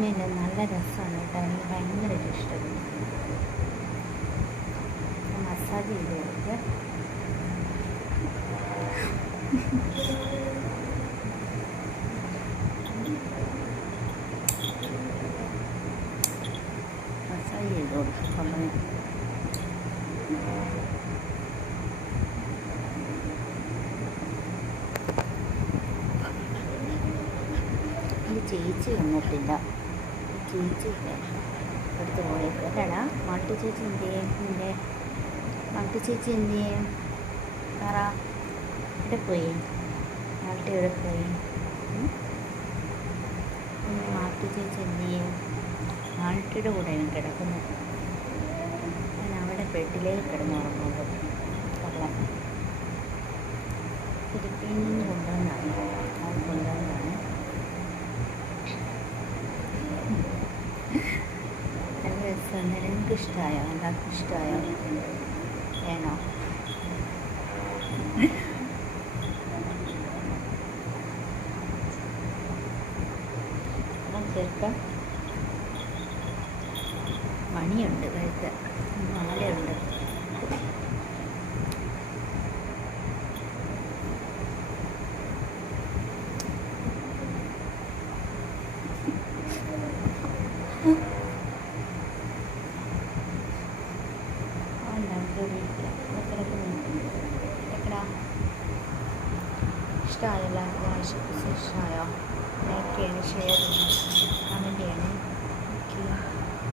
Smell നല്ല രസമാണ് കേട്ടോ. എനിക്ക് ഭയങ്കരമായിട്ട് ഇഷ്ടപ്പെടും. മസാജ് ചെയ്ത് കൊടുക്കുക. മസാജ് ചെയ്ത് കൊടുക്കുക. ചേച്ചി വന്നിട്ടില്ല. ചേച്ചിയില്ലേ എടുത്ത് പോയേക്കും. എടാ മാട്ടു ചേച്ചി എന്ത് ചെയ്യും? നിൻ്റെ മാട്ടു ചേച്ചി എന്ത് ചെയ്യും? പറ. എവിടെ പോയി? മാട്ടു എവിടെ പോയി? മാട്ടു ചേച്ചി എന്ത് ചെയ്യും? മാട്ടിയുടെ കൂടെയാണ് കിടക്കുന്നത്. ഞാൻ അവിടെ ബെഡിലേക്ക് കിടന്നുറങ്ങുമ്പോൾ കള്ളം ഫിലിപ്പീനിൽ നിന്ന് കൊണ്ടുവന്നാണ്. അവൻ കൊണ്ടുവന്നതാണ്. നല്ല രസമുണ്ട്. നിങ്ങൾക്ക് ഇഷ്ടമായോ? എല്ലാവർക്കും ഇഷ്ടമായോ? വേണോ? അപ്പം ചേർക്കാം. മണിയുണ്ട് കഴുത്ത്, മാലയുണ്ട്. ഇഷ്ടമായോ? എല്ലാവർക്കും ഇഷ്ടമായോ? ലൈക്ക് ചെയ്യണം, ഷെയർ ചെയ്യണം, കമൻറ്റ് ചെയ്യണേ. ഓക്കെ.